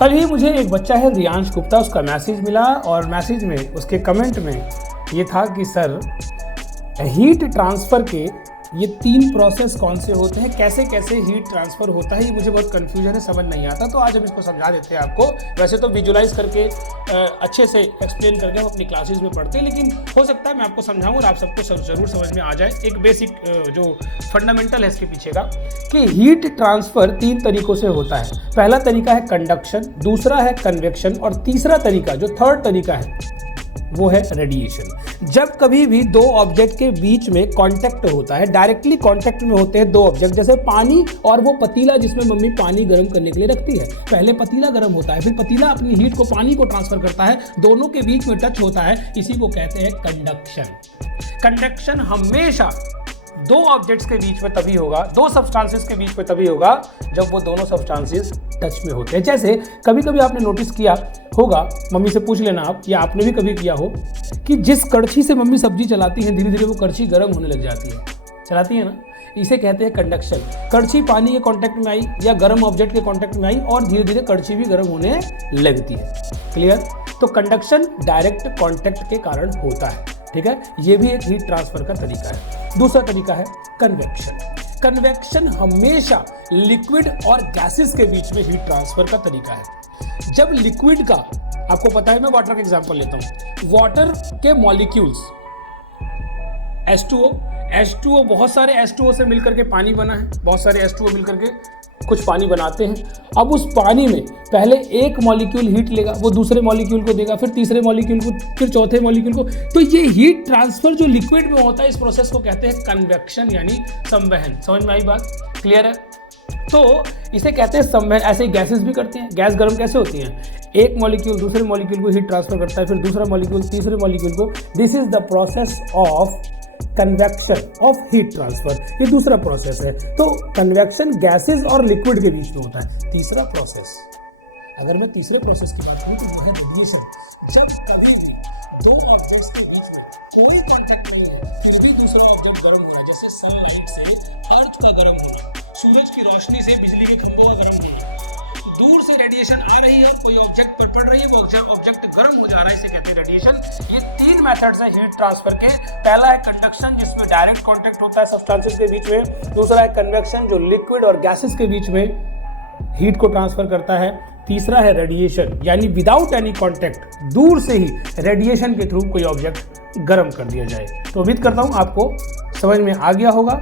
कल ही मुझे एक बच्चा है रियांश गुप्ता, उसका मैसेज मिला और मैसेज में उसके कमेंट में ये था कि सर हीट ट्रांसफ़र के ये 3 प्रोसेस कौन से होते हैं, कैसे कैसे हीट ट्रांसफ़र होता है, ये मुझे बहुत कन्फ्यूजन है, समझ नहीं आता। तो आज हम इसको समझा देते हैं आपको। वैसे तो विजुलाइज करके अच्छे से एक्सप्लेन करके हम अपनी क्लासेस में पढ़ते हैं, लेकिन हो सकता है मैं आपको समझाऊँ और आप सबको ज़रूर समझ में आ जाए एक बेसिक जो फंडामेंटल है इसके पीछे का, कि हीट ट्रांसफ़र 3 तरीक़ों से होता है। पहला तरीका है कंडक्शन, दूसरा है कन्वेक्शन और तीसरा तरीका जो थर्ड तरीका है वो है रेडिएशन। जब कभी भी 2 ऑब्जेक्ट के बीच में कांटेक्ट होता है, डायरेक्टली कांटेक्ट में होते हैं 2 ऑब्जेक्ट, जैसे पानी और वो पतीला जिसमें मम्मी पानी गर्म करने के लिए रखती है। पहले पतीला गर्म होता है, फिर पतीला अपनी हीट को पानी को ट्रांसफर करता है, दोनों के बीच में टच होता है, इसी को कहते हैं कंडक्शन। कंडक्शन हमेशा 2 ऑब्जेक्ट्स के बीच में तभी होगा, 2 सब्सटेंसेस के बीच में तभी होगा जब वो दोनों सब्सटेंसेस टच में होते हैं। जैसे कभी कभी आपने नोटिस किया होगा, मम्मी से पूछ लेना आप, या आपने भी कभी किया हो कि जिस कड़छी से मम्मी सब्जी चलाती है धीरे धीरे वो कड़छी गर्म होने लग जाती है, चलाती है ना, इसे कहते हैं कंडक्शन। कड़छी पानी के कांटेक्ट में आई या गर्म ऑब्जेक्ट के कांटेक्ट में आई और धीरे धीरे कड़छी भी गर्म होने लगती है। क्लियर? तो कंडक्शन डायरेक्ट कांटेक्ट के कारण होता है, ठीक है। ये भी एक हीट ट्रांसफर का तरीका है। दूसरा तरीका है कन्वेक्शन। कन्वेक्शन हमेशा लिक्विड और गैसेस के बीच में हीट ट्रांसफर का तरीका है। जब लिक्विड का, आपको पता है, मैं वाटर का एग्जांपल लेता हूं, वाटर के मॉलिक्यूल्स H2O बहुत सारे H2O से मिलकर के पानी बना है, बहुत सारे H2O मिलकर के कुछ पानी बनाते हैं। अब उस पानी में पहले एक मॉलिक्यूल हीट लेगा, वो दूसरे मॉलिक्यूल को देगा, फिर तीसरे मॉलिक्यूल को, फिर चौथे मॉलिक्यूल को। तो ये हीट ट्रांसफर जो लिक्विड में होता है, इस प्रोसेस को कहते हैं कन्वेक्शन यानी संवहन। समझ में आई बात? क्लियर है? तो इसे कहते हैं संवहन। ऐसे ही गैसेस भी करते हैं। गैस गर्म कैसे होती हैं? एक मॉलिक्यूल दूसरे मॉलिक्यूल को हीट ट्रांसफर करता है, फिर दूसरा मॉलिक्यूल तीसरे मॉलिक्यूल को। This is the process of convection of heat transfer. ये दूसरा प्रोसेस है। तो कन्वेक्शन गैसेस और लिक्विड के बीच में होता है। तीसरा प्रोसेस, अगर मैं तीसरे प्रोसेस की बात करूं तो वो है रेडिएशन। जब कभी भी 2 ऑब्जेक्ट्स के बीच में कोई कांटेक्ट नहीं है, फिर भी दूसरा ऑब्जेक्ट गर्म हो रहा है, जैसे सनलाइट से अर्थ का गर्म होना, सूरज की रोशनी से बिजली के खंभों का गर्म होना, दूर से रेडिएशन आ रही है और कोई ऑब्जेक्ट पर पड़ रही है, वो ऑब्जेक्ट गर्म हो जा रहा है, इसे कहते हैं रेडिएशन। ये 3 मेथड्स हैं हीट ट्रांसफर के। पहला है कंडक्शन, जिसमें डायरेक्ट कांटेक्ट होता है सब्सटेंसेस के बीच में। दूसरा है कन्वेक्शन, जो लिक्विड और गैसेस के बीच में हीट को ट्रांसफर करता है। तीसरा है रेडिएशन, यानी विदाउट एनी कांटेक्ट, दूर से ही रेडिएशन के थ्रू कोई ऑब्जेक्ट गर्म कर दिया जाए। तो उम्मीद करता हूं आपको समझ में आ गया होगा।